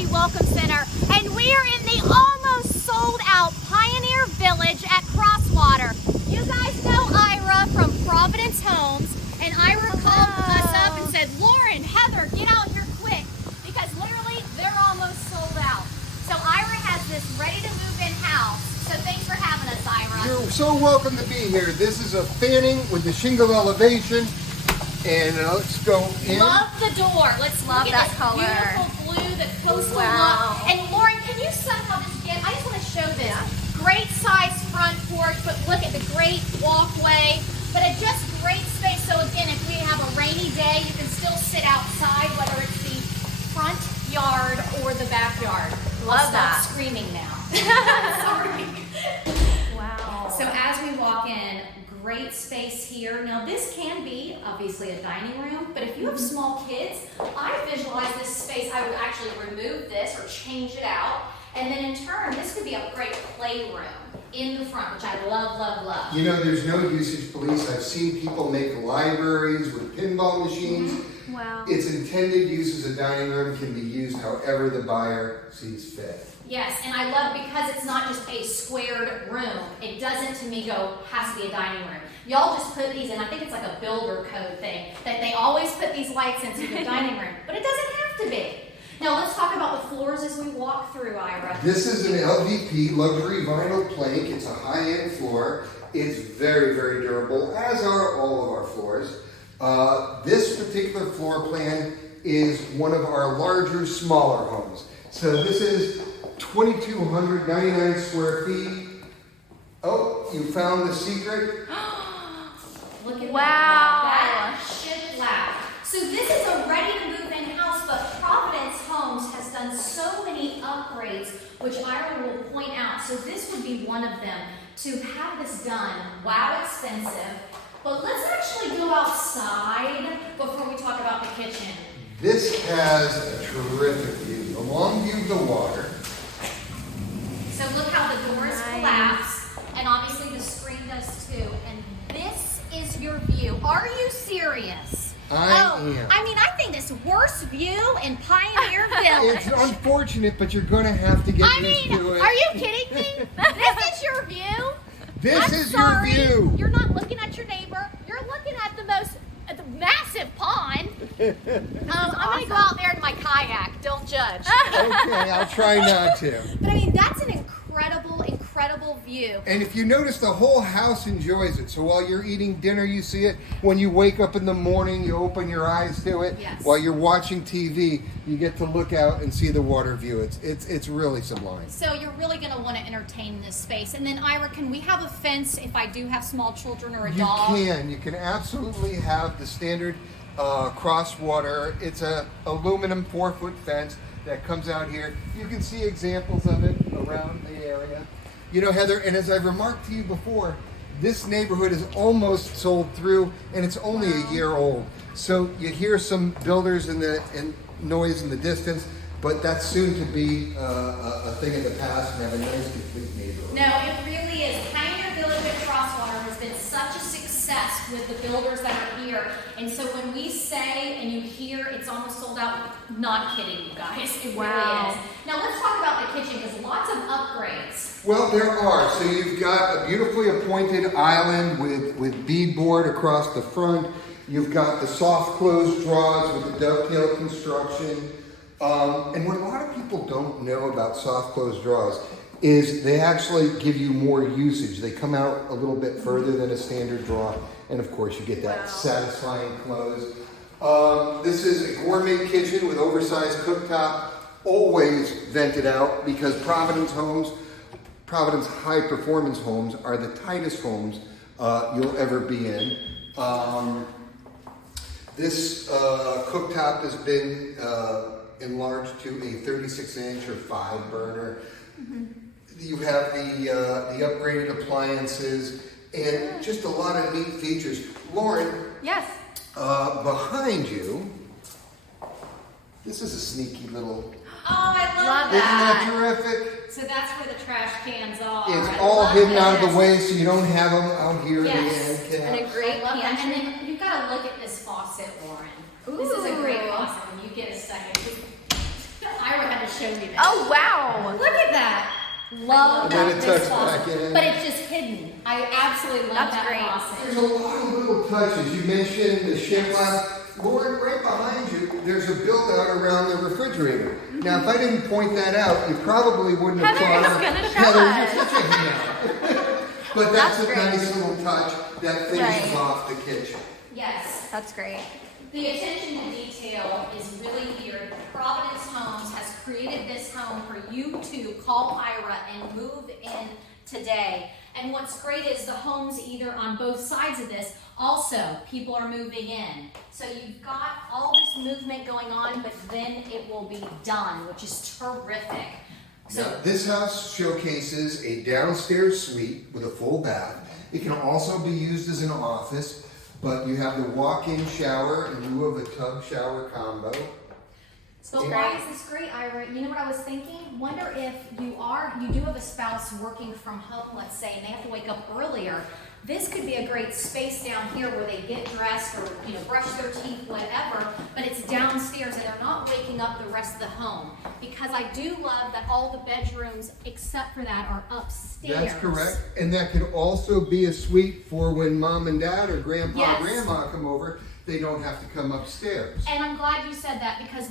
Nocatee Welcome Center, and we are in the almost sold out Pioneer Village at Crosswater. You guys know Ira from Providence Homes, and Ira called us up and said, Lauren, Heather, get out here quick, because literally they're almost sold out. So Ira has this ready to move in house. So thanks for having us, Ira. You're so welcome to be here. This is a fanning with the shingle elevation. And let's go in. Love the door. Let's love look that at this color. beautiful blue, the coastal Wow. look. And Lauren, can you somehow just get, I just want to show this. Great size front porch, but look at the great walkway. But a just great space. So again, if we have a rainy day, you can still sit outside, whether it's the front yard or the backyard. Love that. Stop screaming now. Sorry. Wow. So as we walk in, great space here. Now this can be obviously a dining room, but if you have small kids, I visualize this space, I would actually remove this or change it out. And then in turn, this could be a great playroom in the front, which I love, love, love. You know, there's no usage police. I've seen people make libraries with pinball machines. Wow. Its intended use as a dining room can be used however the buyer sees fit. Yes, and I love because it's not just a squared room. It doesn't, to me, go, has to be a dining room. Y'all just put these in, I think it's like a builder code thing, that they always put these lights into the dining room, but it doesn't have to be. Now let's talk about the floors as we walk through, Ira. This is an LVP, luxury vinyl plank. It's a high-end floor. It's very, very durable, as are all of our floors. This particular floor plan is one of our larger, smaller homes. So this is 2,299 square feet. Oh, you found the secret? Look at Wow. that shiplap. So this is a ready-to-move-in house, but Providence Homes has done so many upgrades, which Ira will point out. So this would be one of them. To have this done, wow, expensive. But let's actually go outside before we talk about the kitchen. This has a terrific view, a long view of the water. So look how the doors collapse, and obviously the screen does too. And this is your view. Are you serious? I am. I mean, I think this worst view in Pioneer Village. It's unfortunate, but you're going to have to get used to it. Are you kidding me? This is your view? This I'm is sorry. your view. You're not looking at your neighbor. You're looking at the massive pond. I'm going to go out there in my kayak. Don't judge. Okay, I'll try not to. But I mean, that's an incredible, incredible view. And if you notice, the whole house enjoys it. So while you're eating dinner, you see it. When you wake up in the morning, you open your eyes to it. Yes. While you're watching TV, you get to look out and see the water view. It's really sublime. So you're really going to want to entertain this space. And then Ira, can we have a fence if I do have small children or a dog? You can absolutely have the standard Crosswater. It's a aluminum 4-foot fence that comes out here. You can see examples of it around the area. You know, Heather, and as I remarked to you before, this neighborhood is almost sold through, and it's only a year old. So you hear some builders and noise in the distance, but that's soon to be a thing of the past and have a nice, complete neighborhood. No, it really is. Pioneer Village at Crosswater has been such a success with the builders that are here. And so when we say and you hear it's almost sold out, not kidding, you guys. It really is. Now let's talk about the kitchen, because lots of upgrades. Well, there are. So you've got a beautifully appointed island with beadboard across the front. You've got the soft close drawers with the dovetail construction. And what a lot of people don't know about soft close drawers is they actually give you more usage. They come out a little bit further than a standard drawer. And of course you get that satisfying close. This is a gourmet kitchen with oversized cooktop, always vented out, because Providence high performance homes are the tightest homes you'll ever be in. This cooktop has been enlarged to a 36-inch or 5-burner. Mm-hmm. You have the upgraded appliances and just a lot of neat features. Lauren, Yes. behind you, this is a sneaky little. Oh, I love Isn't that. that terrific? So that's where the trash cans are. It's I all love hidden out of this. the way, so you don't have them out here Yes. in the end And cap. a great I love that. pantry. And then you've got to look at this faucet, Lauren. This is a great faucet when you get a second. Ira had to show treatment. Oh, wow. Look at that. Love And then it this tucks closet. back in. But it's just hidden. I absolutely love That's that great. closet. There's a lot of little touches. You mentioned the shiplap. Lauren, right behind you, there's a build-out around the refrigerator. Now, if I didn't point that out, you probably wouldn't have Heather thought is of gonna show Heather, us. you're such a hero. But that's That's a great. nice little touch that finishes Right. off the kitchen. Yes. That's great. The attention to detail is really here. Providence Homes has created this home for you to call Ira and move in today. And what's great is the homes either on both sides of this, also people are moving in. So you've got all this movement going on, but then it will be done, which is terrific. So Now, this house showcases a downstairs suite with a full bath. It can also be used as an office, but you have the walk-in shower in lieu of a tub shower combo. But why is this great, Ira? You know what I was thinking? Wonder if you do have a spouse working from home, let's say, and they have to wake up earlier. This could be a great space down here where they get dressed or, brush their teeth, whatever, but it's downstairs and they're not waking up the rest of the home. Because I do love that all the bedrooms, except for that, are upstairs. That's correct. And that could also be a suite for when mom and dad or grandpa Yes. and grandma come over. They don't have to come upstairs. And I'm glad you said that because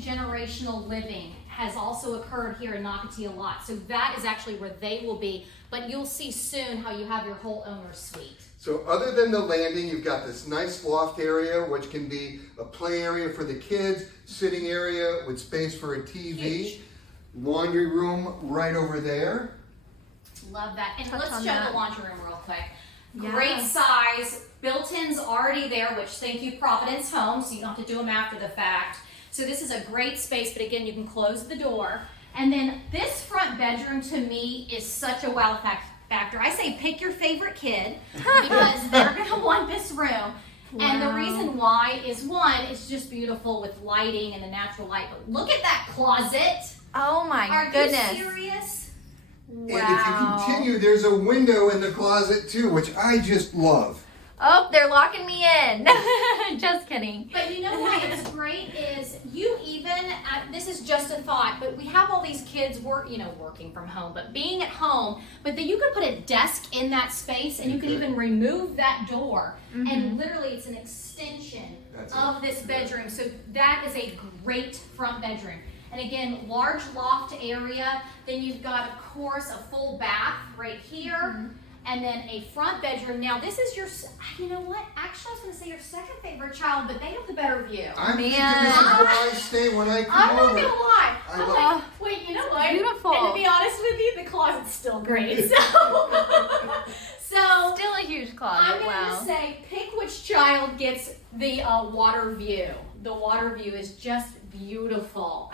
multi-generational living has also occurred here in Nocatee a lot. So that is actually where they will be. But you'll see soon how you have your whole owner's suite. So other than the landing, you've got this nice loft area, which can be a play area for the kids, sitting area with space for a TV, Huge. laundry room right over there. Love that. And Touch let's on show that. the laundry room real quick. Yeah. Great size. Built-ins already there, which thank you Providence Homes, so you don't have to do them after the fact. So this is a great space, but again, you can close the door. And then this front bedroom to me is such a wow factor. I say pick your favorite kid because they're gonna want this room. And the Wow. reason why is one, it's just beautiful with lighting and the natural light. But look at that closet. Oh my Are goodness. you serious? Wow. And if you continue, there's a window in the closet too, which I just love. Oh, they're locking me in. Just kidding. But you know what is great is you even, this is just a thought, but we have all these kids working from home, but being at home, but then you could put a desk in that space and you could even remove that door. And literally it's an extension That's of this bedroom. So that is a great front bedroom. And again, large loft area. Then you've got, of course, a full bath right here. And then a front bedroom. Now, this is your, you know what? Actually, I was going to say your second favorite child, but they have the better view. I'm thinking Man. this is where I stay when I come I'm not over. going to lie. I I'm love- like, wait, you know what? Beautiful. And to be honest with you, the closet's still great. So Still a huge closet. I'm going Wow. to say pick which child gets the water view. The water view is just beautiful.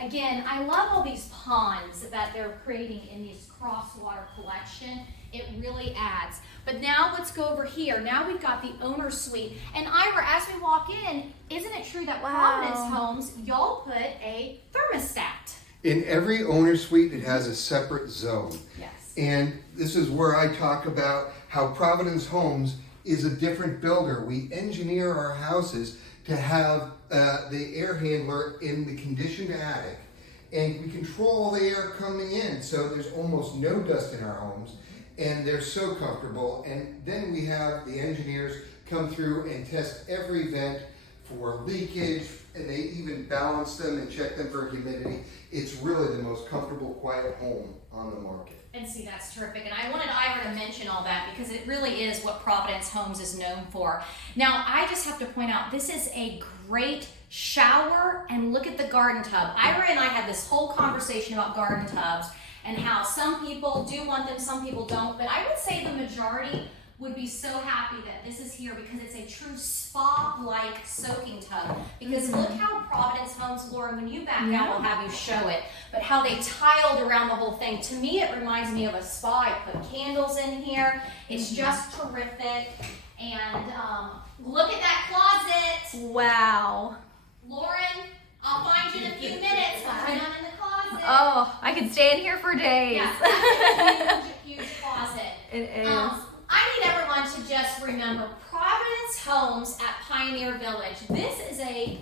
I love all these ponds that they're creating in this Crosswater collection. It really adds. But now let's go over here. Now we've got the owner's suite. And Ira, as we walk in, isn't it true that Wow. Providence Homes, y'all put a thermostat? In every owner suite, it has a separate zone. Yes. And this is where I talk about how Providence Homes is a different builder. We engineer our houses to have the air handler in the conditioned attic, and we control the air coming in, so there's almost no dust in our homes, and they're so comfortable. And then we have the engineers come through and test every vent for leakage, and they even balance them and check them for humidity. It's really the most comfortable, quiet home on the market. And see, that's terrific. And I wanted Ira to mention all that because it really is what Providence Homes is known for. Now, I just have to point out, this is a great shower, and look at the garden tub. Ira and I had this whole conversation about garden tubs and how some people do want them, some people don't. But I would say the majority would be so happy that this is here because it's a true spa-like soaking tub. Because look how Providence Homes, Laura, when you back out, I'll have you show it, but how they tiled around the whole thing. To me, it reminds me of a spa. I put candles in here. It's just terrific. And look at that closet. Wow. Lauren, I'll find you in a few minutes. I'll put them in the closet. Oh, I could stay in here for days. Yeah, that's a huge, huge closet. It is. I need everyone to just remember Providence Homes at Pioneer Village. This is a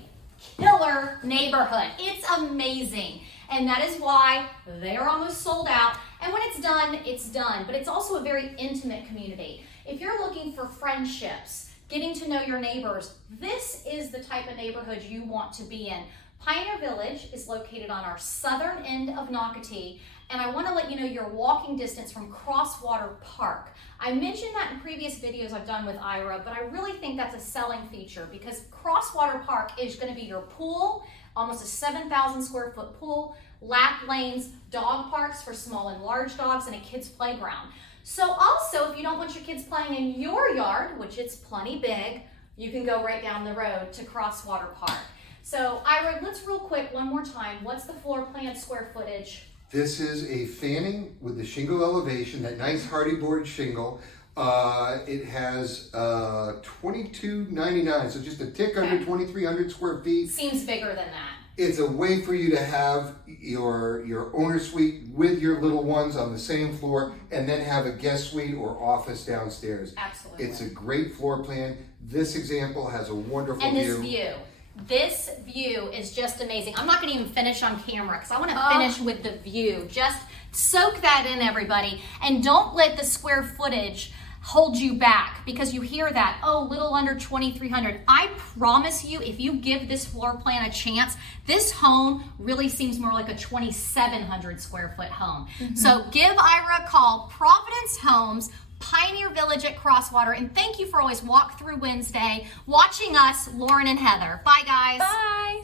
killer neighborhood. It's amazing. And that is why they're almost sold out. And when it's done, it's done. But it's also a very intimate community. If you're looking for friendships, getting to know your neighbors, this is the type of neighborhood you want to be in. Pioneer Village is located on our southern end of Nocatee, and I want to let you know you're walking distance from Crosswater Park. I mentioned that in previous videos I've done with Ira, but I really think that's a selling feature because Crosswater Park is going to be your pool, almost a 7,000 square foot pool, lap lanes, dog parks for small and large dogs, and a kids playground. So also, if you don't want your kids playing in your yard, which it's plenty big, you can go right down the road to Crosswater Park. So Ira, let's real quick, one more time, what's the floor plan square footage? This is a fanning with the shingle elevation, that nice hardy board shingle. It has $22.99, so just a tick under 2,300 square feet. Seems bigger than that. It's a way for you to have your owner suite with your little ones on the same floor, and then have a guest suite or office downstairs. Absolutely. It's a great floor plan. This example has a wonderful view. And this view is just amazing. I'm not going to even finish on camera because I want to finish with the view. Just soak that in, everybody, and don't let the square footage hold you back because you hear that, oh, little under 2,300. I promise you, if you give this floor plan a chance, this home really seems more like a 2,700 square foot home. So give Ira a call, Providence Homes, Pioneer Village at Crosswater, and thank you for always Walk Through Wednesday watching us, Lauren and Heather. Bye, guys. Bye.